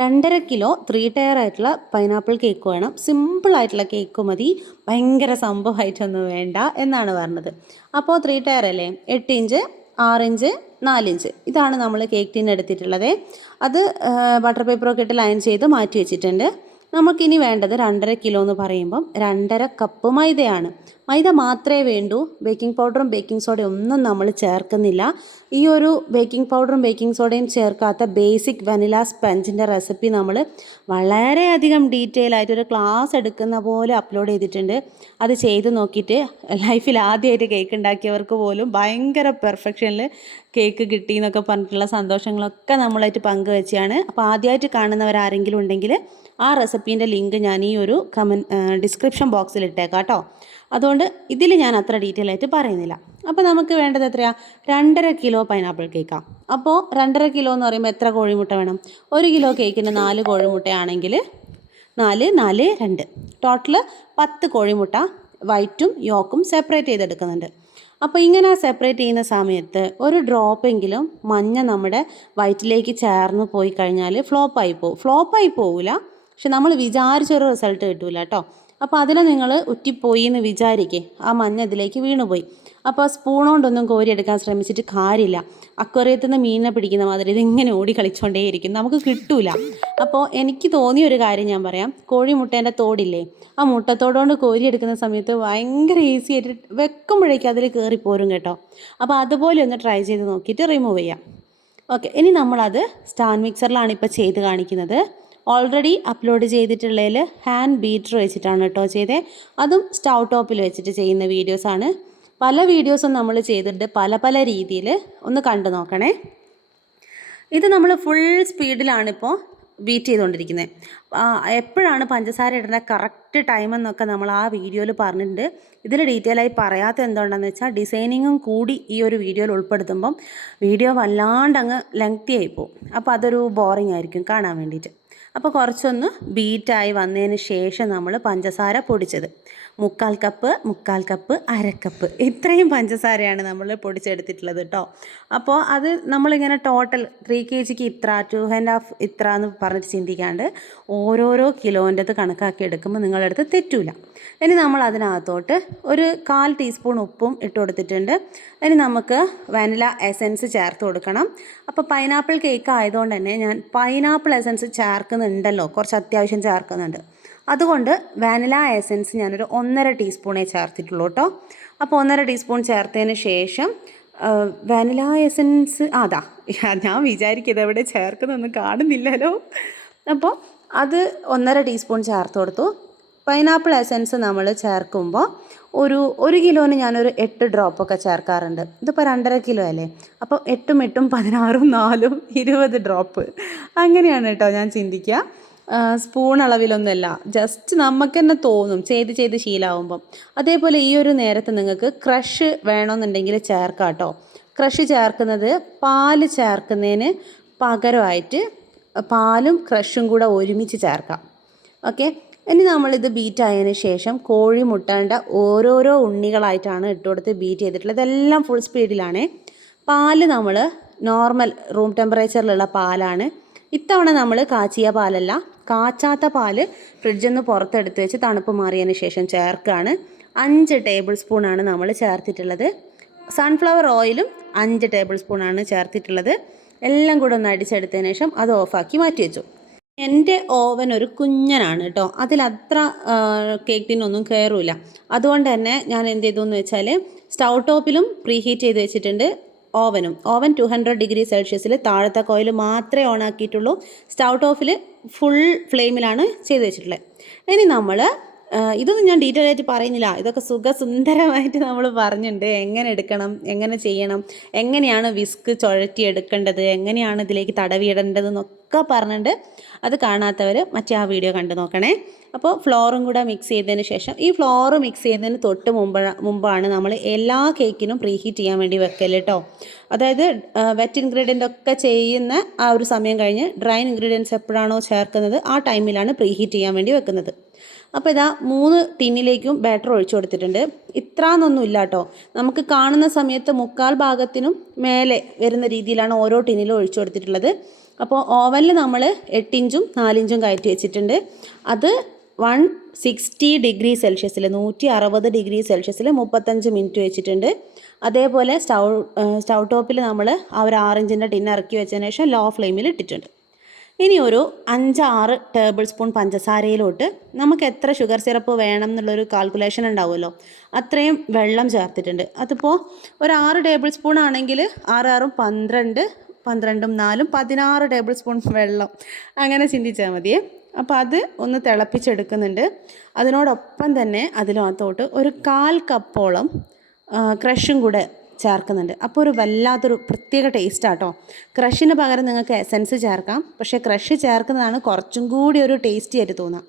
രണ്ടര kilo three tier ആയിട്ടുള്ള pineapple cake വേണം. സിമ്പിൾ ആയിട്ടുള്ള കേക്ക് മതി. ഭയങ്കര സംഭവമായിട്ടൊന്നും വേണ്ട എന്നാണ് പറഞ്ഞത്. അപ്പോൾ ത്രീ ടയർ അല്ലേ? എട്ട് ഇഞ്ച് ആറ് ഇഞ്ച് നാലിഞ്ച് ഇതാണ് നമ്മൾ കേക്ക് ടീൻ എടുത്തിട്ടുള്ളത്. അത് ബട്ടർ പേപ്പറൊക്കെ ഇട്ട് ലൈൻ ചെയ്ത് മാറ്റി വെച്ചിട്ടുണ്ട്. നമുക്കിനി വേണ്ടത് രണ്ടര കിലോ എന്ന് പറയുമ്പം രണ്ടര കപ്പ് മൈദയാണ്. മൈദ മാത്രമേ വേണ്ടൂ. ബേക്കിംഗ് പൗഡറും ബേക്കിംഗ് സോഡയും ഒന്നും നമ്മൾ ചേർക്കുന്നില്ല. ഈ ഒരു ബേക്കിംഗ് പൗഡറും ബേക്കിംഗ് സോഡയും ചേർക്കാത്ത ബേസിക് വനില സ്പഞ്ചിന്റെ റെസിപ്പി നമ്മൾ വളരെയധികം ഡീറ്റെയിൽ ആയിട്ട് ഒരു ക്ലാസ് എടുക്കുന്ന പോലെ അപ്ലോഡ് ചെയ്തിട്ടുണ്ട്. അത് ചെയ്ത് നോക്കിയിട്ട് ലൈഫിൽ ആദ്യമായിട്ട് കേക്ക് ഉണ്ടാക്കിയവർക്ക് പോലും ഭയങ്കര പെർഫെക്ഷനിൽ കേക്ക് കിട്ടി എന്നൊക്കെ പറഞ്ഞിട്ടുള്ള സന്തോഷങ്ങളൊക്കെ നമ്മളായിട്ട് പങ്കുവെച്ചാണ്. അപ്പോൾ ആദ്യമായിട്ട് കാണുന്നവരാരെങ്കിലും ഉണ്ടെങ്കിൽ ആ റെസിപ്പീന്റെ ലിങ്ക് ഞാൻ ഈ ഒരു കമൻ ഡിസ്ക്രിപ്ഷൻ ബോക്സിൽ ഇട്ടേക്കാം കേട്ടോ. അതുകൊണ്ട് ഇതിൽ ഞാൻ അത്ര ഡീറ്റെയിൽ ആയിട്ട് പറയുന്നില്ല. അപ്പോൾ നമുക്ക് വേണ്ടത് എത്രയാണ് രണ്ടര കിലോ പൈനാപ്പിൾ കേക്കാണ് അപ്പോൾ രണ്ടര കിലോ എന്ന് പറയുമ്പോൾ എത്ര കോഴിമുട്ട വേണം? ഒരു കിലോ കേക്കിന് നാല് കോഴിമുട്ടയാണെങ്കിൽ നാല് നാല് രണ്ട്. ടോട്ടൽ പത്ത് കോഴിമുട്ട വൈറ്റും യോക്കും സെപ്പറേറ്റ് ചെയ്തെടുക്കുന്നുണ്ട്. അപ്പോൾ ഇങ്ങനെ സെപ്പറേറ്റ് ചെയ്യുന്ന സമയത്ത് ഒരു ഡ്രോപ്പെങ്കിലും മഞ്ഞ നമ്മുടെ വയറ്റിലേക്ക് ചേർന്ന് പോയി കഴിഞ്ഞാൽ ഫ്ലോപ്പായി പോകും ഫ്ലോപ്പായി പോവില്ല പക്ഷെ നമ്മൾ വിചാരിച്ചൊരു റിസൾട്ട് കിട്ടില്ല കേട്ടോ അപ്പോൾ അതിനെ നിങ്ങൾ ഉറ്റിപ്പോയി എന്ന് വിചാരിക്കേ. ആ മഞ്ഞ അതിലേക്ക് വീണുപോയി. അപ്പോൾ സ്പൂൺ കൊണ്ടൊന്നും കോരിയെടുക്കാൻ ശ്രമിച്ചിട്ട് കാര്യമില്ല. അക്വറിയത്തിൽ നിന്ന് മീനിനെ പിടിക്കുന്ന മാതിരി ഇതിങ്ങനെ ഓടി കളിച്ചുകൊണ്ടേയിരിക്കും നമുക്ക് കിട്ടൂല. അപ്പോൾ എനിക്ക് തോന്നിയ ഒരു കാര്യം ഞാൻ പറയാം. കോഴിമുട്ടേന്റെ തോടില്ലേ? ആ മുട്ടത്തോടുകൊണ്ട് കോരിയെടുക്കുന്ന സമയത്ത് ഭയങ്കര ഈസി ആയിട്ട് വെക്കുമ്പോഴേക്കും അതിൽ കയറിപ്പോരും കേട്ടോ. അപ്പോൾ അതുപോലെ ഒന്ന് ട്രൈ ചെയ്ത് നോക്കിയിട്ട് റിമൂവ് ചെയ്യാം. ഓക്കെ ഇനി നമ്മളത് സ്റ്റാൻ മിക്സറിലാണ് ഇപ്പോൾ ചെയ്ത് കാണിക്കുന്നത്. ഓൾറെഡി അപ്ലോഡ് ചെയ്തിട്ടുള്ളതിൽ ഹാൻഡ് ബീറ്റർ വെച്ചിട്ടാണ് കേട്ടോ ചെയ്തത് അതും സ്റ്റൗ ടോപ്പിൽ വെച്ചിട്ട് ചെയ്യുന്ന വീഡിയോസാണ് പല വീഡിയോസും നമ്മൾ ചെയ്തിട്ടുണ്ട്. പല പല രീതിയിൽ ഒന്ന് കണ്ടു നോക്കണേ. ഇത് നമ്മൾ ഫുൾ സ്പീഡിലാണിപ്പോൾ ബീറ്റ് ചെയ്തുകൊണ്ടിരിക്കുന്നത്. എപ്പോഴാണ് പഞ്ചസാര ഇടേണ്ട കറക്റ്റ് ടൈം എന്നൊക്കെ നമ്മൾ ആ വീഡിയോയിൽ പറഞ്ഞിട്ടുണ്ട്. ഇതിൽ ഡീറ്റെയിൽ ആയി പറയാത്ത എന്തുകൊണ്ടാണെന്ന് വെച്ചാൽ ഡിസൈനിങ്ങും കൂടി ഈ ഒരു വീഡിയോയിൽ ഉൾപ്പെടുത്തുമ്പം വീഡിയോ വല്ലാണ്ട് അങ്ങ് ലെങ്തി ആയി പോകും. അപ്പോൾ അതൊരു ബോറിംഗ് ആയിരിക്കും കാണാൻ വേണ്ടിയിട്ട്. അപ്പോൾ കുറച്ചൊന്ന് ബീറ്റായി വന്നതിന് ശേഷം നമ്മൾ പഞ്ചസാര പൊടിച്ചത്. മുക്കാൽ കപ്പ് മുക്കാൽ കപ്പ് അരക്കപ്പ് ഇത്രയും പഞ്ചസാരയാണ് നമ്മൾ പൊടിച്ചെടുത്തിട്ടുള്ളത് കേട്ടോ അപ്പോൾ അത് നമ്മളിങ്ങനെ ടോട്ടൽ ത്രീ കെ ജിക്ക് ഇത്ര ടു ആൻഡ് ഹാഫ് ഇത്ര എന്ന് പറഞ്ഞിട്ട് ചിന്തിക്കാണ്ട് ഓരോരോ കിലോന്റെത് കണക്കാക്കി എടുക്കുമ്പോൾ നിങ്ങളുടെ അടുത്ത് തെറ്റൂല. ഇനി നമ്മൾ അതിനകത്തോട്ട് ഒരു കാൽ ടീസ്പൂൺ ഉപ്പും ഇട്ട് കൊടുത്തിട്ടുണ്ട്. ഇനി നമുക്ക് വാനില എസൻസ് ചേർത്ത് കൊടുക്കണം. അപ്പോൾ പൈനാപ്പിൾ കേക്ക് ആയതുകൊണ്ട് തന്നെ ഞാൻ പൈനാപ്പിൾ എസൻസ് ചേർക്കുന്നുണ്ടല്ലോ. കുറച്ച് അത്യാവശ്യം ചേർക്കുന്നുണ്ട്. അതുകൊണ്ട് വാനില എസൻസ് ഞാനൊരു ഒന്നര ടീസ്പൂണേ ചേർത്തിട്ടുള്ളൂ കേട്ടോ. അപ്പോൾ ഒന്നര ടീസ്പൂൺ ചേർത്തതിന് ശേഷം വാനില എസൻസ് അതാ ഞാൻ വിചാരിക്കും ഇതെവിടെ ചേർക്കുന്നൊന്നും കാണുന്നില്ലല്ലോ. അപ്പോൾ അത് ഒന്നര ടീസ്പൂൺ ചേർത്ത് കൊടുത്തു. പൈനാപ്പിൾ എസൻസ് നമ്മൾ ചേർക്കുമ്പോൾ ഒരു ഒരു കിലോന് ഞാനൊരു എട്ട് ഡ്രോപ്പൊക്കെ ചേർക്കാറുണ്ട്. ഇതിപ്പോൾ രണ്ടര കിലോ അല്ലേ? അപ്പോൾ എട്ടും എട്ടും പതിനാറും നാലും ഇരുപത് ഡ്രോപ്പ്. അങ്ങനെയാണ് കേട്ടോ ഞാൻ ചിന്തിക്കുക. സ്പൂൺ അളവിലൊന്നുമല്ല. ജസ്റ്റ് നമുക്ക് തന്നെ തോന്നും ചെയ്ത് ചെയ്ത് ശീലാവുമ്പം. അതേപോലെ ഈ ഒരു നേരത്ത് നിങ്ങൾക്ക് ക്രഷ് വേണമെന്നുണ്ടെങ്കിൽ ചേർക്കാം കേട്ടോ ക്രഷ് ചേർക്കുന്നത് പാൽ ചേർക്കുന്നതിന് പകരമായിട്ട് പാലും ക്രഷും കൂടെ ഒരുമിച്ച് ചേർക്കാം. ഓക്കെ ഇനി നമ്മളിത് ബീറ്റ് ആയതിന് ശേഷം കോഴി മുട്ടേണ്ട ഓരോരോ ഉണ്ണികളായിട്ടാണ് ഇട്ടുകൊടുത്ത് ബീറ്റ് ചെയ്തിട്ടുള്ളത്. ഇതെല്ലാം ഫുൾ സ്പീഡിലാണ് പാൽ നമ്മൾ നോർമൽ റൂം ടെമ്പറേച്ചറിലുള്ള പാലാണ് ഇത്തവണ നമ്മൾ കാച്ചിയ പാലല്ല കാച്ചാത്ത പാൽ ഫ്രിഡ്ജിൽ നിന്ന് പുറത്തെടുത്ത് വെച്ച് തണുപ്പ് മാറിയതിന് ശേഷം ചേർക്കുകയാണ് അഞ്ച് ടേബിൾ സ്പൂണാണ് നമ്മൾ ചേർത്തിട്ടുള്ളത്. സൺഫ്ലവർ ഓയിലും അഞ്ച് ടേബിൾ സ്പൂണാണ് ചേർത്തിട്ടുള്ളത്. എല്ലാം കൂടെ ഒന്ന് അടിച്ചെടുത്തതിന് ശേഷം അത് ഓഫാക്കി മാറ്റി വെച്ചു. എന്റെ ഓവൻ ഒരു കുഞ്ഞനാണ് കേട്ടോ അതിലത്ര കേക്ക് ടിന്നൊന്നും കയറില്ല അതുകൊണ്ട് തന്നെ ഞാൻ എന്ത് ചെയ്തു എന്ന് വെച്ചാൽ സ്റ്റൗ ടോപ്പിലും പ്രീഹീറ്റ് ചെയ്ത് വെച്ചിട്ടുണ്ട്. ഓവനും. ഓവൻ ടു ഹൺഡ്രഡ് ഡിഗ്രി സെൽഷ്യസിൽ താഴത്തെ കോയിൽ മാത്രമേ ഓൺ ആക്കിയിട്ടുള്ളൂ. സ്റ്റൗട്ട് ഓഫിൽ ഫുൾ ഫ്ലെയിമിലാണ് ചെയ്ത് വെച്ചിട്ടുള്ളത് ഇനി നമ്മൾ ഇതൊന്നും ഞാൻ ഡീറ്റെയിൽ ആയിട്ട് പറയുന്നില്ല. ഇതൊക്കെ സുഖസുന്ദരമായിട്ട് നമ്മൾ പറഞ്ഞിട്ടുണ്ട്. എങ്ങനെ എടുക്കണം എങ്ങനെ ചെയ്യണം എങ്ങനെയാണ് വിസ്ക് ചുഴറ്റി എടുക്കേണ്ടത് എങ്ങനെയാണ് ഇതിലേക്ക് തടവിയിടേണ്ടത് എന്നൊക്കെ പറഞ്ഞിട്ടുണ്ട്. അത് കാണാത്തവർ മറ്റേ ആ വീഡിയോ കണ്ടു നോക്കണേ. അപ്പോൾ ഫ്ലോറും കൂടെ മിക്സ് ചെയ്തതിന് ശേഷം ഈ ഫ്ലോറ് മിക്സ് ചെയ്യുന്നതിന് തൊട്ട് മുമ്പ് മുമ്പാണ് നമ്മൾ എല്ലാ കേക്കിനും പ്രീഹീറ്റ് ചെയ്യാൻ വേണ്ടി വെക്കൽ കേട്ടോ അതായത് വെറ്റ് ഇൻഗ്രീഡിയന്റ് ഒക്കെ ചെയ്യുന്ന ആ ഒരു സമയം കഴിഞ്ഞ് ഡ്രൈ ഇൻഗ്രീഡിയൻസ് എപ്പോഴാണോ ചേർക്കുന്നത് ആ ടൈമിലാണ് പ്രീഹീറ്റ് ചെയ്യാൻ വേണ്ടി വെക്കുന്നത്. അപ്പോൾ ഇതാ മൂന്ന് ടിന്നിലേക്കും ബാറ്റർ ഒഴിച്ചു കൊടുത്തിട്ടുണ്ട്. ഇത്ര എന്നൊന്നും ഇല്ല കേട്ടോ നമുക്ക് കാണുന്ന സമയത്ത് മുക്കാൽ ഭാഗത്തിനും മേലെ വരുന്ന രീതിയിലാണ് ഓരോ ടിന്നിലും ഒഴിച്ചു കൊടുത്തിട്ടുള്ളത്. അപ്പോൾ ഓവനിൽ നമ്മൾ എട്ടിഞ്ചും നാലിഞ്ചും കയറ്റി വെച്ചിട്ടുണ്ട്. അത് വൺ സിക്സ്റ്റി ഡിഗ്രി സെൽഷ്യസിൽ നൂറ്റി അറുപത് ഡിഗ്രി സെൽഷ്യസിൽ മുപ്പത്തഞ്ച് മിനിറ്റ് വെച്ചിട്ടുണ്ട്. അതേപോലെ സ്റ്റൗ സ്റ്റൗ ടോപ്പിൽ നമ്മൾ ആ ഒരു ആറിഞ്ചിന്റെ ടിൻ ഇറക്കി വെച്ചതിന് ശേഷം ലോ ഫ്ലെയിമിൽ ഇട്ടിട്ടുണ്ട്. ഇനി ഒരു അഞ്ചാറ് ടേബിൾ സ്പൂൺ പഞ്ചസാരയിലോട്ട് നമുക്ക് എത്ര ഷുഗർ സിറപ്പ് വേണം എന്നുള്ളൊരു കാൽക്കുലേഷൻ ഉണ്ടാവുമല്ലോ അത്രയും വെള്ളം ചേർത്തിട്ടുണ്ട്. അതിപ്പോൾ ഒരു ആറ് ടേബിൾ സ്പൂൺ ആണെങ്കിൽ ആറ് ആറും പന്ത്രണ്ട് പന്ത്രണ്ടും നാലും പതിനാറ് ടേബിൾ സ്പൂൺ വെള്ളം. അങ്ങനെ ചിന്തിച്ചാൽ മതിയേ. അപ്പോൾ അത് ഒന്ന് തിളപ്പിച്ചെടുക്കുന്നുണ്ട്. അതിനോടൊപ്പം തന്നെ അതിനകത്തോട്ട് ഒരു കാൽ കപ്പോളം ക്രഷും കൂടെ ചേർക്കുന്നുണ്ട്. അപ്പോൾ ഒരു വല്ലാത്തൊരു പ്രത്യേക ടേസ്റ്റ് ആട്ടോ. ക്രഷിന് പകരം നിങ്ങൾക്ക് എസൻസ് ചേർക്കാം. പക്ഷേ ക്രഷ് ചേർക്കുന്നതാണ് കുറച്ചും കൂടി ഒരു ടേസ്റ്റി ആയിട്ട് തോന്നുക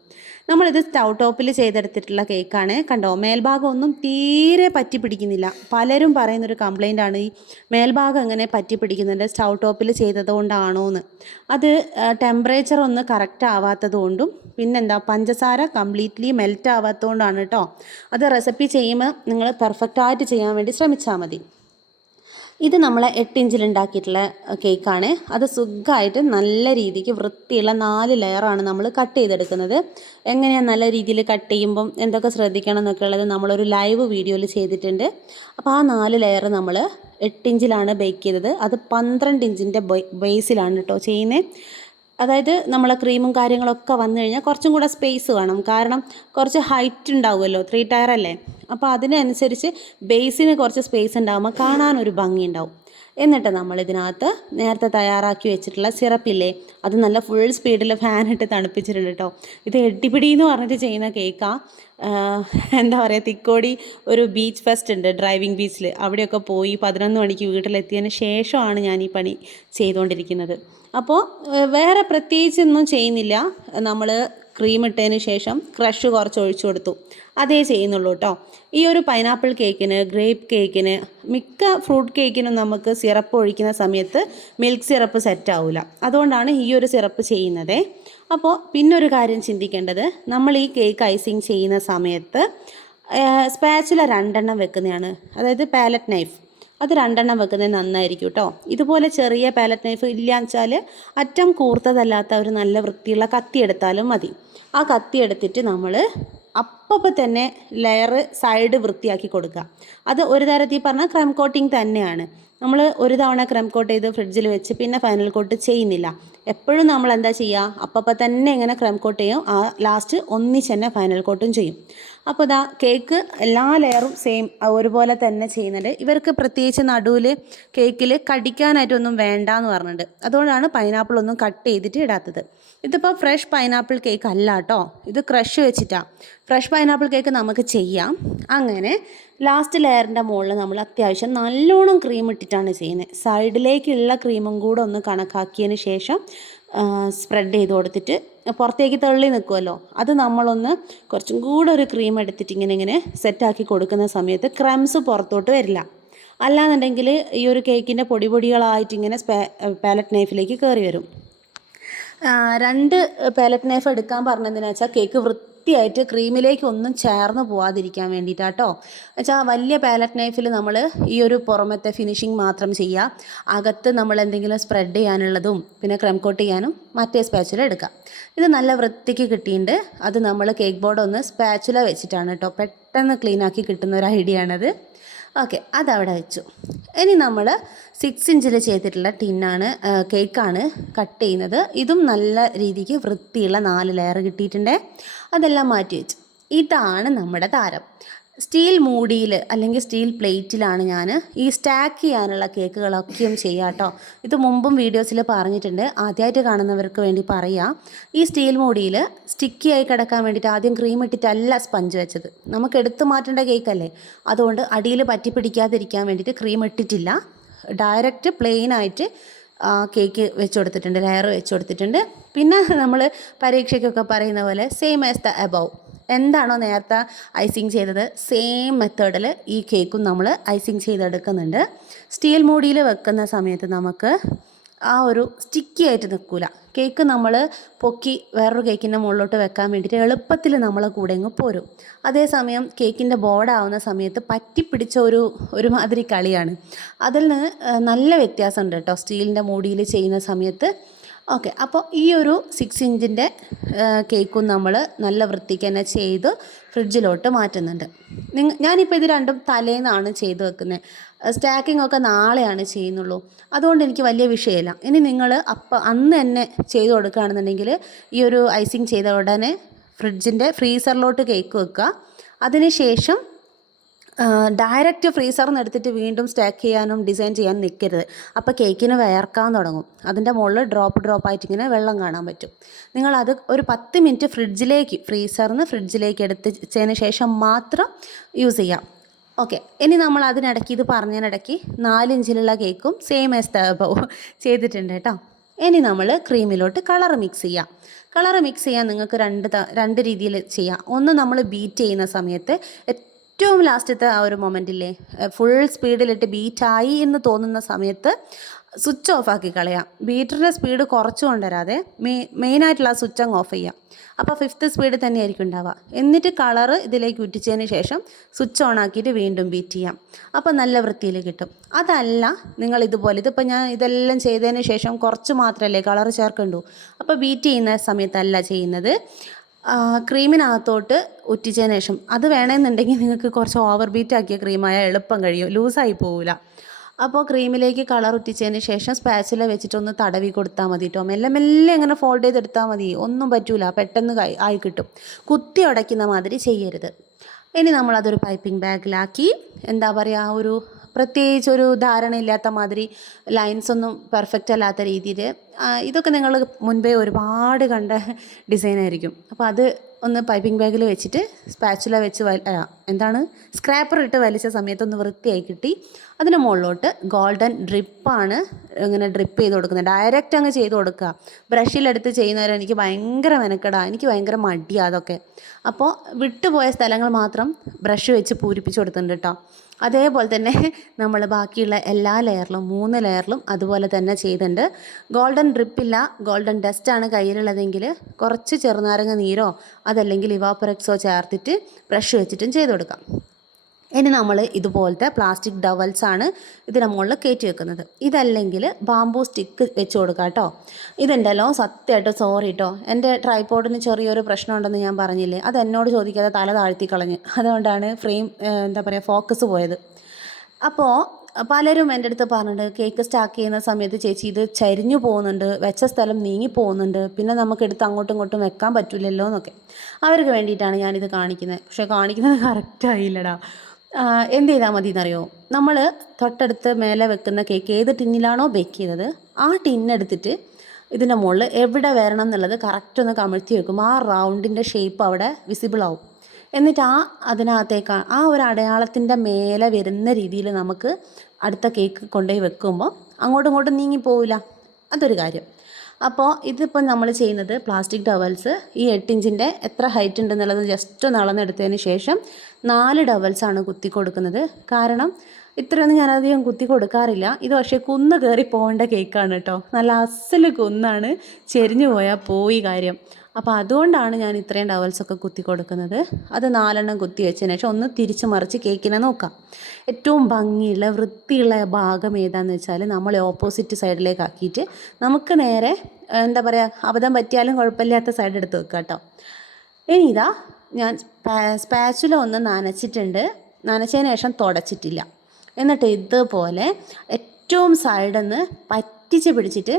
നമ്മളിത് സ്റ്റൗ ടോപ്പിൽ ചെയ്തെടുത്തിട്ടുള്ള കേക്കാണ് കണ്ടോ? മേൽഭാഗം ഒന്നും തീരെ പറ്റി പിടിക്കുന്നില്ല പലരും പറയുന്നൊരു കംപ്ലൈന്റ് ആണ്. ഈ മേൽഭാഗം എങ്ങനെ പറ്റി പിടിക്കുന്നുണ്ട് സ്റ്റൗ ടോപ്പിൽ ചെയ്തതുകൊണ്ടാണോ എന്ന് അത് ടെമ്പറേച്ചർ ഒന്ന് കറക്റ്റ് ആവാത്തത് കൊണ്ടും പിന്നെന്താ പഞ്ചസാര കംപ്ലീറ്റ്ലി മെൽറ്റ് ആവാത്തതുകൊണ്ടാണ് കേട്ടോ അത് റെസിപ്പി ചെയ്യുമ്പോൾ നിങ്ങൾ പെർഫെക്റ്റായിട്ട് ചെയ്യാൻ വേണ്ടി ശ്രമിച്ചാൽ മതി. ഇത് നമ്മൾ എട്ട് ഇഞ്ചിൽ ഉണ്ടാക്കിയിട്ടുള്ള കേക്കാണ്. അത് സുഖമായിട്ട് നല്ല രീതിക്ക് വൃത്തിയുള്ള നാല് ലെയറാണ് നമ്മൾ കട്ട് ചെയ്തെടുക്കുന്നത്. എങ്ങനെയാണ് നല്ല രീതിയിൽ കട്ട് ചെയ്യുമ്പം എന്തൊക്കെ ശ്രദ്ധിക്കണം എന്നൊക്കെ ഉള്ളത് നമ്മളൊരു ലൈവ് വീഡിയോയിൽ ചെയ്തിട്ടുണ്ട്. അപ്പോൾ ആ നാല് ലെയർ നമ്മൾ എട്ട് ഇഞ്ചിലാണ് ബേക്ക് ചെയ്തത്. അത് പന്ത്രണ്ട് ഇഞ്ചിന്റെ ബേസിലാണ് കേട്ടോ ചെയ്യുന്നത്. അതായത് നമ്മളെ ക്രീമും കാര്യങ്ങളൊക്കെ വന്നു കഴിഞ്ഞാൽ കുറച്ചും കൂടെ സ്പേസ് വേണം. കാരണം കുറച്ച് ഹൈറ്റ് ഉണ്ടാവുമല്ലോ ത്രീ ടയർ അല്ലേ? അപ്പോൾ അതിനനുസരിച്ച് ബേസിന് കുറച്ച് സ്പേസ് ഉണ്ടാകുമ്പോൾ കാണാനൊരു ഭംഗി ഉണ്ടാവും. എന്നിട്ട് നമ്മൾ ഇതിനകത്ത് നേരത്തെ തയ്യാറാക്കി വെച്ചിട്ടുള്ള സിറപ്പില്ലേ അത് നല്ല ഫുൾ സ്പീഡിൽ ഫാൻ ഇട്ട് തണുപ്പിച്ചിട്ടുണ്ട് കേട്ടോ ഇത് എട്ടിപ്പിടി എന്ന് പറഞ്ഞിട്ട് ചെയ്യുന്ന കേക്കാ. എന്താ പറയുക തിക്കോടി ഒരു ബീച്ച് ഫെസ്റ്റ് ഉണ്ട് ഡ്രൈവിംഗ് ബീച്ചിൽ അവിടെയൊക്കെ പോയി പതിനൊന്ന് മണിക്ക് വീട്ടിലെത്തിയതിന് ശേഷമാണ് ഞാൻ ഈ പണി ചെയ്തുകൊണ്ടിരിക്കുന്നത് അപ്പോൾ വേറെ പ്രത്യേകിച്ചൊന്നും ചെയ്യുന്നില്ല. നമ്മൾ ക്രീം ഇട്ടതിന് ശേഷം ക്രഷ് കുറച്ച് ഒഴിച്ചു കൊടുത്തു. അതേ ചെയ്യുന്നുള്ളൂ കേട്ടോ ഈ ഒരു പൈനാപ്പിൾ കേക്കിന് ഗ്രേപ്പ് കേക്കിന് മിക്ക ഫ്രൂട്ട് കേക്കിനും നമുക്ക് സിറപ്പ് ഒഴിക്കുന്ന സമയത്ത് മിൽക്ക് സിറപ്പ് സെറ്റ് ആവില്ല അതുകൊണ്ടാണ് ഈ ഒരു സിറപ്പ് ചെയ്യുന്നത്. അപ്പോൾ പിന്നൊരു കാര്യം ചിന്തിക്കേണ്ടത് നമ്മൾ ഈ കേക്ക് ഐസിങ് ചെയ്യുന്ന സമയത്ത് സ്പാച്ചുല രണ്ടെണ്ണം വെക്കുന്നതാണ്. അതായത് പാലറ്റ് നൈഫ് അത് രണ്ടെണ്ണം വെക്കുന്നത് നന്നായിരിക്കും കേട്ടോ ഇതുപോലെ ചെറിയ പാലറ്റ് നൈഫ് ഇല്ലയെന്ന് വെച്ചാൽ അറ്റം കൂർത്തതല്ലാത്ത ഒരു നല്ല വൃത്തിയുള്ള കത്തി എടുത്താലും മതി. ആ കത്തി എടുത്തിട്ട് നമ്മൾ അപ്പം തന്നെ ലെയർ സൈഡ് വൃത്തിയാക്കി കൊടുക്കുക. അത് ഒരു തരത്തിൽ പറഞ്ഞാൽ ക്രം കോട്ടിങ് തന്നെയാണ്. നമ്മൾ ഒരു തവണ ക്രം കോട്ട് ചെയ്ത് ഫ്രിഡ്ജിൽ വെച്ച് പിന്നെ ഫൈനൽ കോട്ട് ചെയ്യുന്നില്ല. എപ്പോഴും നമ്മൾ എന്താ ചെയ്യുക? അപ്പം തന്നെ ഇങ്ങനെ ക്രം കോട്ട് ചെയ്യും. ആ ലാസ്റ്റ് ഒന്നിച്ച് തന്നെ ഫൈനൽ കോട്ടും ചെയ്യും. അപ്പോൾ ഇതാ കേക്ക് എല്ലാ ലെയറും സെയിം ഒരുപോലെ തന്നെ ചെയ്യുന്നുണ്ട്. ഇവർക്ക് പ്രത്യേകിച്ച് നടുവിൽ കേക്കിൽ കടിക്കാനായിട്ടൊന്നും വേണ്ട എന്ന് പറഞ്ഞിട്ടുണ്ട്. അതുകൊണ്ടാണ് പൈനാപ്പിൾ ഒന്നും കട്ട് ചെയ്തിട്ട് ഇടാത്തത്. ഇതിപ്പോൾ ഫ്രഷ് പൈനാപ്പിൾ കേക്ക് അല്ല കേട്ടോ ഇത് ക്രഷ് വെച്ചിട്ടാണ് ഫ്രഷ് പൈനാപ്പിൾ കേക്ക് നമുക്ക് ചെയ്യാം. അങ്ങനെ ലാസ്റ്റ് ലെയറിന്റെ മുകളിൽ നമ്മൾ അത്യാവശ്യം നല്ലോണം ക്രീം ഇട്ടിട്ടാണ് ചെയ്യുന്നത്. സൈഡിലേക്കുള്ള ക്രീമും കൂടെ ഒന്ന് കണക്കാക്കിയതിന് ശേഷം സ്പ്രെഡ് ചെയ്ത് കൊടുത്തിട്ട് പുറത്തേക്ക് തള്ളി നിൽക്കുമല്ലോ അത് നമ്മളൊന്ന് കുറച്ചും കൂടെ ഒരു ക്രീം എടുത്തിട്ട് ഇങ്ങനെ ഇങ്ങനെ സെറ്റാക്കി കൊടുക്കുന്ന സമയത്ത് ക്രംസ് പുറത്തോട്ട് വരില്ല. അല്ലാന്നുണ്ടെങ്കിൽ ഈ ഒരു കേക്കിന്റെ പൊടി പൊടികളായിട്ട് ഇങ്ങനെ പാലറ്റ് നൈഫിലേക്ക് കയറി വരും. രണ്ട് പാലറ്റ് നൈഫ് എടുക്കാൻ പറഞ്ഞതെന്ന് വെച്ചാൽ കേക്ക് വൃത്തിയായിട്ട് ക്രീമിലേക്ക് ഒന്നും ചേർന്ന് പോവാതിരിക്കാൻ വേണ്ടിയിട്ടാട്ടോ വെച്ചാൽ വലിയ പാലറ്റ് നൈഫിൽ നമ്മൾ ഈ ഒരു പുറമത്തെ ഫിനിഷിങ് മാത്രം ചെയ്യുക അകത്ത് നമ്മൾ എന്തെങ്കിലും സ്പ്രെഡ് ചെയ്യാനുള്ളതും പിന്നെ ക്രം കോട്ട് ചെയ്യാനും മറ്റേ സ്പാച്ചുല എടുക്കാം. ഇത് നല്ല വൃത്തിക്ക് കിട്ടിയിട്ടുണ്ട്. അത് നമ്മൾ കേക്ക് ബോർഡ് ഒന്ന് സ്പാച്ചുല വെച്ചിട്ടാണ് കേട്ടോ പെട്ടെന്ന് ക്ലീനാക്കി കിട്ടുന്ന ഒരു ഐഡിയ ആണത്. ഓക്കെ അതവിടെ വെച്ചു. ഇനി നമ്മൾ സിക്സ് ഇഞ്ചിൽ ചെയ്തിട്ടുള്ള ടിന്നാണ് കേക്കാണ് കട്ട് ചെയ്യുന്നത്. ഇതും നല്ല രീതിക്ക് വൃത്തിയുള്ള നാല് ലെയർ കിട്ടിയിട്ടുണ്ട്. അതെല്ലാം മാറ്റി വെച്ചു. ഇതാണ് നമ്മുടെ താരം. സ്റ്റീൽ മൂടിയിൽ അല്ലെങ്കിൽ സ്റ്റീൽ പ്ലേറ്റിലാണ് ഞാൻ ഈ സ്റ്റാക്ക് ചെയ്യാനുള്ള കേക്കുകളൊക്കെയും ചെയ്യുക കേട്ടോ ഇത് മുമ്പും വീഡിയോസിൽ പറഞ്ഞിട്ടുണ്ട്. ആദ്യമായിട്ട് കാണുന്നവർക്ക് വേണ്ടി പറയാം. ഈ സ്റ്റീൽ മൂടിയിൽ സ്റ്റിക്കി ആയി കിടക്കാൻ വേണ്ടിയിട്ട് ആദ്യം ക്രീം ഇട്ടിട്ടല്ല സ്പഞ്ച് വെച്ചത്. നമുക്ക് എടുത്തു മാറ്റേണ്ട കേക്കല്ലേ? അതുകൊണ്ട് അടിയിൽ പറ്റി പിടിക്കാതിരിക്കാൻ വേണ്ടിയിട്ട് ക്രീം ഇട്ടിട്ടില്ല. ഡയറക്റ്റ് പ്ലെയിൻ ആയിട്ട് കേക്ക് വെച്ച് കൊടുത്തിട്ടുണ്ട്. ലെയർ വെച്ച് കൊടുത്തിട്ടുണ്ട്. പിന്നെ നമ്മൾ പരീക്ഷയ്ക്കൊക്കെ പറയുന്ന പോലെ സെയിം ആസ് ദ അബവ് എന്താണോ നേരത്തെ ഐസിങ് ചെയ്തത്? സെയിം മെത്തേഡിൽ ഈ കേക്കും നമ്മൾ ഐസിങ് ചെയ്തെടുക്കുന്നുണ്ട്. സ്റ്റീൽ മൂടിയിൽ വെക്കുന്ന സമയത്ത് നമുക്ക് ആ ഒരു സ്റ്റിക്കി ആയിട്ട് നിൽക്കില്ല കേക്ക് നമ്മൾ പൊക്കി വേറൊരു കേക്കിന്റെ മുകളിലോട്ട് വെക്കാൻ വേണ്ടിയിട്ട് എളുപ്പത്തിൽ നമ്മളെ കൂടെ അങ്ങ് പോരും. അതേസമയം കേക്കിന്റെ ബോർഡാവുന്ന സമയത്ത് പറ്റിപ്പിടിച്ച ഒരു ഒരുമാതിരി കളിയാണ്. അതിൽ നിന്ന് നല്ല വ്യത്യാസമുണ്ട് കേട്ടോ. സ്റ്റീലിന്റെ മൂടിയിൽ ചെയ്യുന്ന സമയത്ത് ഓക്കെ അപ്പോൾ ഈ ഒരു സിക്സ് ഇഞ്ചിന്റെ കേക്കും നമ്മൾ നല്ല വൃത്തിക്ക് തന്നെ ചെയ്ത് ഫ്രിഡ്ജിലോട്ട് മാറ്റുന്നുണ്ട്. നിങ്ങൾ ഞാനിപ്പോൾ ഇത് രണ്ടും തലേന്നാണ് ചെയ്ത് വെക്കുന്നത് സ്റ്റാക്കിംഗ് ഒക്കെ നാളെയാണ് ചെയ്യുന്നുള്ളൂ. അതുകൊണ്ട് എനിക്ക് വലിയ വിഷയമില്ല ഇനി നിങ്ങൾ അപ്പം അന്ന് തന്നെ ചെയ്ത് കൊടുക്കുകയാണെന്നുണ്ടെങ്കിൽ ഈ ഒരു ഐസിങ് ചെയ്ത ഉടനെ ഫ്രിഡ്ജിന്റെ ഫ്രീസറിലോട്ട് കേക്ക് വെക്കുക. അതിന് ശേഷം ഡയറക്റ്റ് ഫ്രീസറിൽ നിന്ന് എടുത്തിട്ട് വീണ്ടും സ്റ്റാക്ക് ചെയ്യാനും ഡിസൈൻ ചെയ്യാൻ നിൽക്കരുത് അപ്പോൾ കേക്കിന് വയർക്കാൻ തുടങ്ങും. അതിന്റെ മുകളിൽ ഡ്രോപ്പ് ഡ്രോപ്പ് ആയിട്ട് ഇങ്ങനെ വെള്ളം കാണാൻ പറ്റും. നിങ്ങൾ അത് ഒരു പത്ത് മിനിറ്റ് ഫ്രിഡ്ജിലേക്ക് ഫ്രീസറിൽ നിന്ന് ഫ്രിഡ്ജിലേക്ക് എടുത്തതിന് ശേഷം മാത്രം യൂസ് ചെയ്യാം. ഓക്കെ ഇനി നമ്മൾ അതിനിടയ്ക്ക് ഇത് പറഞ്ഞതിനിടയ്ക്ക് നാലിഞ്ചിലുള്ള കേക്കും സെയിം ദ ചെയ്തിട്ടുണ്ട് കേട്ടോ ഇനി നമ്മൾ ക്രീമിലോട്ട് കളർ മിക്സ് ചെയ്യാം. കളർ മിക്സ് ചെയ്യാൻ നിങ്ങൾക്ക് രണ്ട് രണ്ട് രീതിയിൽ ചെയ്യാം. ഒന്ന് നമ്മൾ ബീറ്റ് ചെയ്യുന്ന സമയത്ത് ഏറ്റവും ലാസ്റ്റത്തെ ആ ഒരു മൊമെന്റില്ലേ ഫുൾ സ്പീഡിലിട്ട് ബീറ്റായി എന്ന് തോന്നുന്ന സമയത്ത് സ്വിച്ച് ഓഫ് ആക്കി കളയാം. ബീറ്ററിന്റെ സ്പീഡ് കുറച്ച് കൊണ്ടുവരാതെ മെയ് മെയിനായിട്ടുള്ള ആ സ്വിച്ച് അങ്ങ് ഓഫ് ചെയ്യാം. അപ്പോൾ ഫിഫ്ത്ത് സ്പീഡ് തന്നെയായിരിക്കും ഉണ്ടാവുക. എന്നിട്ട് കളറ് ഇതിലേക്ക് ഉറ്റിച്ചതിന് ശേഷം സ്വിച്ച് ഓൺ ആക്കിയിട്ട് വീണ്ടും ബീറ്റ് ചെയ്യാം. അപ്പോൾ നല്ല വൃത്തിയിൽ കിട്ടും. അതല്ല നിങ്ങൾ ഇതുപോലെ ഇതിപ്പോൾ ഞാൻ ഇതെല്ലാം ചെയ്തതിന് ശേഷം കുറച്ച് മാത്രമല്ലേ കളർ ചേർക്കണ്ടൂ? അപ്പോൾ ബീറ്റ് ചെയ്യുന്ന സമയത്തല്ല ചെയ്യുന്നത്. ക്രീമിനകത്തോട്ട് ഉറ്റിച്ചതിന് ശേഷം അത് വേണമെന്നുണ്ടെങ്കിൽ നിങ്ങൾക്ക് കുറച്ച് ഓവർ ബീറ്റ് ആക്കിയ ക്രീമായ എളുപ്പം കഴിയും. ലൂസായി പോവില്ല അപ്പോൾ ക്രീമിലേക്ക് കളർ ഉറ്റിച്ചതിന് ശേഷം സ്പാച്ചില വെച്ചിട്ടൊന്ന് തടവി കൊടുത്താൽ മതി കേട്ടോ മെല്ലെ മെല്ലെ ഇങ്ങനെ ഫോൾഡ് ചെയ്തെടുത്താൽ മതി. ഒന്നും പറ്റൂല. പെട്ടെന്ന് ആയി കിട്ടും. കുത്തി ഉടയ്ക്കുന്ന മാതിരി ചെയ്യരുത്. ഇനി നമ്മളതൊരു പൈപ്പിംഗ് ബാഗിലാക്കി എന്താ പറയുക ഒരു പ്രത്യേകിച്ച് ഒരു ധാരണയില്ലാത്ത മാതിരി ലൈൻസ് ഒന്നും പെർഫെക്റ്റ് അല്ലാത്ത രീതിയിൽ ഇതൊക്കെ നിങ്ങൾ മുൻപേ ഒരുപാട് കണ്ട ഡിസൈൻ ആയിരിക്കും. അപ്പോൾ അത് ഒന്ന് പൈപ്പിംഗ് ബാഗിൽ വെച്ചിട്ട് സ്പാച്ചുല വെച്ച് എന്താണ് സ്ക്രാപ്പർ ഇട്ട് വലിച്ച സമയത്ത് ഒന്ന് വൃത്തിയായി കിട്ടി. അതിന് മുകളിലോട്ട് ഗോൾഡൻ ഡ്രിപ്പാണ് ഇങ്ങനെ ഡ്രിപ്പ് ചെയ്ത് കൊടുക്കുന്നത്. ഡയറക്റ്റ് അങ്ങ് ചെയ്ത് കൊടുക്കുക. ബ്രഷിലെടുത്ത് ചെയ്യുന്നവരെ എനിക്ക് ഭയങ്കര മെനക്കെടാ എനിക്ക് ഭയങ്കര മടിയാണ് അതൊക്കെ. അപ്പോൾ വിട്ടുപോയ സ്ഥലങ്ങൾ മാത്രം ബ്രഷ് വെച്ച് പൂരിപ്പിച്ച് കൊടുത്തിട്ടുണ്ട് കേട്ടോ അതേപോലെ തന്നെ നമ്മൾ ബാക്കിയുള്ള എല്ലാ ലെയറിലും മൂന്ന് ലെയറിലും അതുപോലെ തന്നെ ചെയ്തിട്ടുണ്ട്. ഗോൾഡൻ ഡ്രിപ്പില്ല ഗോൾഡൻ ഡസ്റ്റാണ് കയ്യിലുള്ളതെങ്കിൽ കുറച്ച് ചെറുനാരങ്ങ നീരോ അതല്ലെങ്കിൽ ഇവാപ്പറക്സോ ചേർത്തിട്ട് ബ്രഷ് വെച്ചിട്ടും ചെയ്ത് കൊടുക്കാം. ഇനി നമ്മൾ ഇതുപോലത്തെ പ്ലാസ്റ്റിക് ഡവൽസ് ആണ് ഇതിന് മുകളിൽ കയറ്റി വെക്കുന്നത്. ഇതല്ലെങ്കിൽ ബാംബൂ സ്റ്റിക്ക് വെച്ച് കൊടുക്കാം കേട്ടോ. ഇതുണ്ടല്ലോ സത്യമായിട്ട് സോറി കേട്ടോ എന്റെ ട്രൈപോഡിന് ചെറിയൊരു പ്രശ്നമുണ്ടെന്ന് ഞാൻ പറഞ്ഞില്ലേ? അത് എന്നോട് ചോദിക്കാതെ തല താഴ്ത്തി കളഞ്ഞ്. അതുകൊണ്ടാണ് ഫ്രെയിം എന്താ പറയുക ഫോക്കസ് പോയത്. അപ്പോൾ പലരും എന്റെ അടുത്ത് പറഞ്ഞിട്ടുണ്ട് കേക്ക് സ്റ്റാക്ക് ചെയ്യുന്ന സമയത്ത് ചേച്ചി ഇത് ചരിഞ്ഞു പോകുന്നുണ്ട് വെച്ച സ്ഥലം നീങ്ങി പോകുന്നുണ്ട് പിന്നെ നമുക്ക് എടുത്ത് അങ്ങോട്ടും ഇങ്ങോട്ടും വെക്കാൻ പറ്റില്ലല്ലോ എന്നൊക്കെ. അവർക്ക് വേണ്ടിയിട്ടാണ് ഞാനിത് കാണിക്കുന്നത്. പക്ഷേ കാണിക്കുന്നത് കറക്റ്റായില്ലടാ എന്ത് ചെയ്താൽ മതി എന്നറിയോ നമ്മൾ തൊട്ടടുത്ത് മേലെ വെക്കുന്ന കേക്ക് ഏത് ടിന്നിലാണോ ബേക്ക് ചെയ്തത് ആ ടിന്നെടുത്തിട്ട് ഇതിന്റെ മുകളിൽ എവിടെ വരണം എന്നുള്ളത് കറക്റ്റ് ഒന്ന് കമിഴ്ത്തി വെക്കും. ആ റൗണ്ടിന്റെ ഷേപ്പ് അവിടെ വിസിബിൾ ആവും. എന്നിട്ട് ആ അതിനകത്തേക്ക് ആ ഒരു അടയാളത്തിന്റെ മേലെ വരുന്ന രീതിയിൽ നമുക്ക് അടുത്ത കേക്ക് കൊണ്ടുപോയി വെക്കുമ്പോൾ അങ്ങോട്ടും ഇങ്ങോട്ടും നീങ്ങി പോവില്ല. അതൊരു കാര്യം. അപ്പോൾ ഇതിപ്പോൾ നമ്മൾ ചെയ്യുന്നത് പ്ലാസ്റ്റിക് ഡവൽസ് ഈ എട്ട് ഇഞ്ചിന്റെ എത്ര ഹൈറ്റ് ഉണ്ടെന്നുള്ളത് ജസ്റ്റ് ഒന്ന് അളന്നെടുത്തതിന് ശേഷം നാല് ടവൽസാണ് കുത്തി കൊടുക്കുന്നത്. കാരണം ഇത്രയൊന്നും ഞാനധികം കുത്തി കൊടുക്കാറില്ല. ഇത് പക്ഷേ കുന്ന് കയറി പോകേണ്ട കേക്കാണ് കേട്ടോ. നല്ല അസൽ കുന്നാണ് ചെരിഞ്ഞു പോയാൽ പോയി കാര്യം. അപ്പോൾ അതുകൊണ്ടാണ് ഞാൻ ഇത്രയും ഡവൽസൊക്കെ കുത്തി കൊടുക്കുന്നത്. അത് നാലെണ്ണം കുത്തി വെച്ചതിന് ശേഷം ഒന്ന് തിരിച്ച് മറിച്ച് കേക്കിനെ നോക്കാം. ഏറ്റവും ഭംഗിയുള്ള വൃത്തിയുള്ള ഭാഗം ഏതാണെന്ന് വെച്ചാൽ നമ്മൾ ഓപ്പോസിറ്റ് സൈഡിലേക്ക് ആക്കിയിട്ട് നമുക്ക് നേരെ എന്താ പറയുക അബദ്ധം പറ്റിയാലും കുഴപ്പമില്ലാത്ത സൈഡ് എടുത്ത് വെക്കുക കേട്ടോ ഇനി ഇതാ ഞാൻ സ്പാച്ചുല ഒന്ന് നനച്ചിട്ടുണ്ട്. നനച്ചതിന് ശേഷം തുടച്ചിട്ടില്ല. എന്നിട്ട് ഇതുപോലെ ഏറ്റവും സൈഡിൽ നിന്ന് പറ്റിച്ച് പിടിച്ചിട്ട്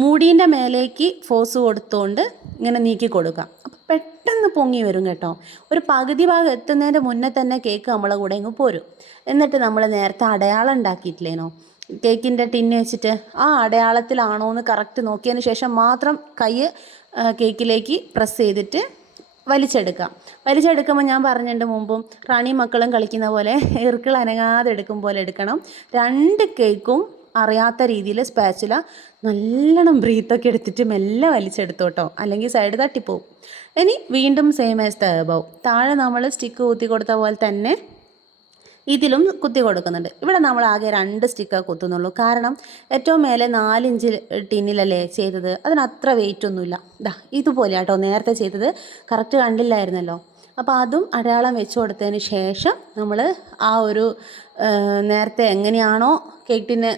മൂടീന്റെ മേലേക്ക് ഫോഴ്സ് കൊടുത്തുകൊണ്ട് ഇങ്ങനെ നീക്കി കൊടുക്കുക അപ്പം പെട്ടെന്ന് പൊങ്ങി വരും കേട്ടോ. ഒരു പകുതി ഭാഗം എത്തുന്നതിന്റെ മുന്നേ തന്നെ കേക്ക് നമ്മളെ കൂടെ ഇങ്ങ് പോരും. എന്നിട്ട് നമ്മൾ നേരത്തെ അടയാളം ഉണ്ടാക്കിയിട്ടില്ലേനോ? കേക്കിന്റെ ടിന്ന് വെച്ചിട്ട് ആ അടയാളത്തിലാണോ എന്ന് കറക്റ്റ് നോക്കിയതിന് ശേഷം മാത്രം കൈ കേക്കിലേക്ക് പ്രസ് ചെയ്തിട്ട് വലിച്ചെടുക്കാം. വലിച്ചെടുക്കുമ്പോൾ ഞാൻ പറഞ്ഞിട്ടുണ്ട് മുമ്പും റാണി മക്കളും കളിക്കുന്ന പോലെ ഇറുക്കൾ അനങ്ങാതെ എടുക്കും പോലെ എടുക്കണം. രണ്ട് കേക്കും അറിയാത്ത രീതിയിൽ സ്പാച്ചുല നല്ലോണം ബ്രീത്തൊക്കെ എടുത്തിട്ട് മെല്ലെ വലിച്ചെടുത്തു കേട്ടോ അല്ലെങ്കിൽ സൈഡ് തട്ടിപ്പോവും. ഇനി വീണ്ടും സെയിം ആസ് ദ എബവ് താഴെ നമ്മൾ സ്റ്റിക്ക് കുത്തി കൊടുത്ത പോലെ തന്നെ ഇതിലും കുത്തി കൊടുക്കുന്നുണ്ട്. ഇവിടെ നമ്മൾ ആകെ രണ്ട് സ്റ്റിക്കാണ് കുത്തുന്നുള്ളൂ. കാരണം ഏറ്റവും മേലെ നാലിഞ്ച് ടിന്നിലല്ലേ ചെയ്തത്. അതിനത്ര വെയിറ്റ് ഒന്നുമില്ല. ഇതാ ഇതുപോലെ കേട്ടോ നേരത്തെ ചെയ്തത്. കറക്റ്റ് കണ്ടില്ലായിരുന്നല്ലോ. അപ്പോൾ അതും അടയാളം വെച്ച് കൊടുത്തതിന് ശേഷം നമ്മൾ ആ ഒരു നേരത്തെ എങ്ങനെയാണോ കേക്കിന്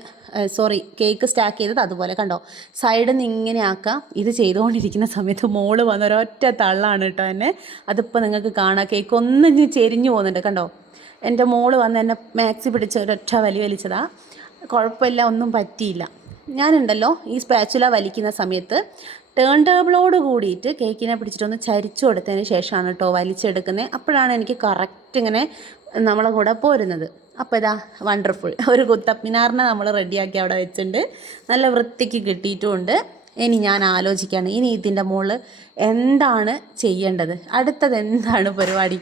സോറി കേക്ക് സ്റ്റാക്ക് ചെയ്തത് അതുപോലെ കണ്ടോ? സൈഡിൽ നിന്ന് ഇങ്ങനെ ആക്കാം. ഇത് ചെയ്തുകൊണ്ടിരിക്കുന്ന സമയത്ത് മോൾ വന്ന ഒരൊറ്റ തള്ളാണ് കേട്ടോ എന്നെ. അതിപ്പോൾ നിങ്ങൾക്ക് കാണാം. കേക്ക് ഒന്നും ചെരിഞ്ഞു പോകുന്നുണ്ട് കണ്ടോ? എന്റെ മോൾ വന്ന് എന്നെ മാക്സി പിടിച്ച് ഒരൊറ്റ വലി വലിച്ചതാ. കുഴപ്പമില്ല ഒന്നും പറ്റിയില്ല. ഞാനുണ്ടല്ലോ ഈ സ്പാച്ചുല വലിക്കുന്ന സമയത്ത് ടേൺ ടേബിളോട് കൂടിയിട്ട് കേക്കിനെ പിടിച്ചിട്ടൊന്ന് ചരിച്ചു കൊടുത്തതിന് ശേഷമാണ് കേട്ടോ വലിച്ചെടുക്കുന്നത്. അപ്പോഴാണ് എനിക്ക് കറക്റ്റ് ഇങ്ങനെ നമ്മളെ കൂടെ പോരുന്നത്. അപ്പോൾ ഇതാ വണ്ടർഫുൾ ഒരു കുത്തപ്പിനാറിനെ നമ്മൾ റെഡിയാക്കി അവിടെ വെച്ചിട്ടുണ്ട്. നല്ല വൃത്തിക്ക് കിട്ടിയിട്ടുമുണ്ട്. ഇനി ഞാൻ ആലോചിക്കുകയാണ് ഇനി ഇതിന്റെ മുകളിൽ എന്താണ് ചെയ്യേണ്ടത്? അടുത്തത് എന്താണ് പരിപാടി?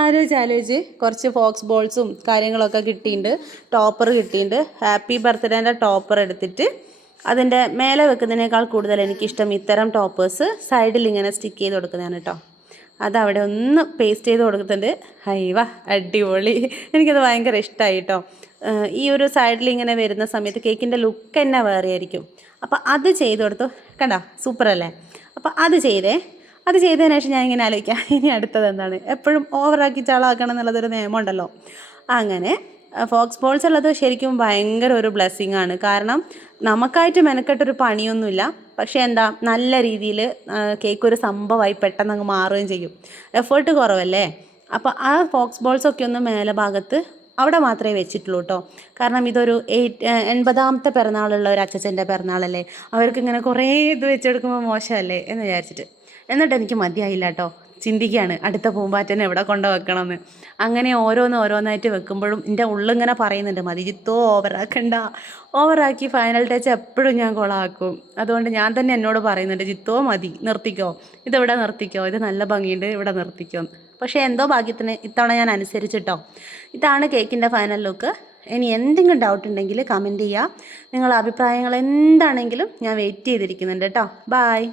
ആലോചിച്ച് ആലോചിച്ച് കുറച്ച് ഫോക്സ് ബോൾസും കാര്യങ്ങളൊക്കെ കിട്ടിയിട്ടുണ്ട്. ടോപ്പർ കിട്ടിയിട്ടുണ്ട്. ഹാപ്പി ബർത്ത്ഡേന്റെ ടോപ്പർ എടുത്തിട്ട് അതിന്റെ മേലെ വെക്കുന്നതിനേക്കാൾ കൂടുതൽ എനിക്കിഷ്ടം ഇത്തരം ടോപ്പേഴ്സ്. സൈഡിൽ ഇങ്ങനെ സ്റ്റിക്ക് ചെയ്ത് കൊടുക്കുന്നതാണ് കേട്ടോ. അതവിടെ ഒന്ന് പേസ്റ്റ് ചെയ്ത് കൊടുക്കുന്നുണ്ട് ഹൈവ അടിപൊളി. എനിക്കത് ഭയങ്കര ഇഷ്ടമായി കേട്ടോ ഈ ഒരു സൈഡിൽ ഇങ്ങനെ വരുന്ന സമയത്ത് കേക്കിന്റെ ലുക്ക് തന്നെ വേറെ ആയിരിക്കും. അപ്പോൾ അത് ചെയ്ത് കൊടുത്തു. കണ്ട? സൂപ്പർ അല്ലേ? അപ്പോൾ അത് ചെയ്തേ. അത് ചെയ്തതിന് ശേഷം ഞാൻ ഇങ്ങനെ ആലോചിക്കാം. ഇനി അടുത്തത് എന്താണ്? എപ്പോഴും ഓവറാക്കി ചാളാക്കണം എന്നുള്ളതൊരു നിയമമുണ്ടല്ലോ. അങ്ങനെ ഫോക്സ് ബോൾസ് ഉള്ളത് ശരിക്കും ഭയങ്കര ഒരു ബ്ലെസ്സിങ് ആണ്. കാരണം നമുക്കായിട്ട് മെനക്കെട്ടൊരു പണിയൊന്നുമില്ല. പക്ഷേ എന്താ നല്ല രീതിയിൽ കേക്ക് ഒരു സംഭവമായി പെട്ടെന്ന് അങ്ങ് മാറുകയും ചെയ്യും. എഫേർട്ട് കുറവല്ലേ? അപ്പോൾ ആ ഫോക്സ് ബോൾസ് ഒക്കെ ഒന്ന് മേലെ ഭാഗത്ത് അവിടെ മാത്രമേ വെച്ചിട്ടുള്ളൂ കേട്ടോ കാരണം ഇതൊരു എയ്റ്റ് എൺപതാമത്തെ പിറന്നാളുള്ള ഒരു അച്ഛച്ചന്റെ പിറന്നാളല്ലേ? അവർക്ക് ഇങ്ങനെ കുറേ ഇത് വെച്ചെടുക്കുമ്പോൾ മോശമല്ലേ എന്ന് വിചാരിച്ചിട്ട്. എന്നിട്ട് എനിക്ക് മതിയായില്ല കേട്ടോ ചിന്തിക്കുകയാണ് അടുത്ത പൂമ്പാറ്റനെ എവിടെ കൊണ്ട് വെക്കണമെന്ന് അങ്ങനെ ഓരോന്ന് ഓരോന്നായിട്ട് വെക്കുമ്പോഴും എന്റെ ഉള്ളിങ്ങനെ പറയുന്നുണ്ട് മതി ജിത്തോ ഓവറാക്കണ്ട ഓവറാക്കി ഫൈനൽ ടച്ച് എപ്പോഴും ഞാൻ കൊളാക്കും. അതുകൊണ്ട് ഞാൻ തന്നെ എന്നോട് പറയുന്നുണ്ട് ജിത്തോ മതി നിർത്തിക്കോ. ഇതെവിടെ നിർത്തിക്കോ. ഇത് നല്ല ഭംഗിയുണ്ട് ഇവിടെ നിർത്തിക്കോ. പക്ഷേ എന്തോ ഭാഗ്യത്തിന് ഇത്തവണ ഞാൻ അനുസരിച്ചിട്ടോ. ഇതാണ് കേക്കിന്റെ ഫൈനൽ ലുക്ക് ഇനി എന്തെങ്കിലും ഡൗട്ട് ഉണ്ടെങ്കിൽ കമന്റ് ചെയ്യുക. നിങ്ങളുടെ അഭിപ്രായങ്ങൾ എന്താണെങ്കിലും ഞാൻ വെയിറ്റ് ചെയ്തിരിക്കുന്നുണ്ട് കേട്ടോ. ബായ്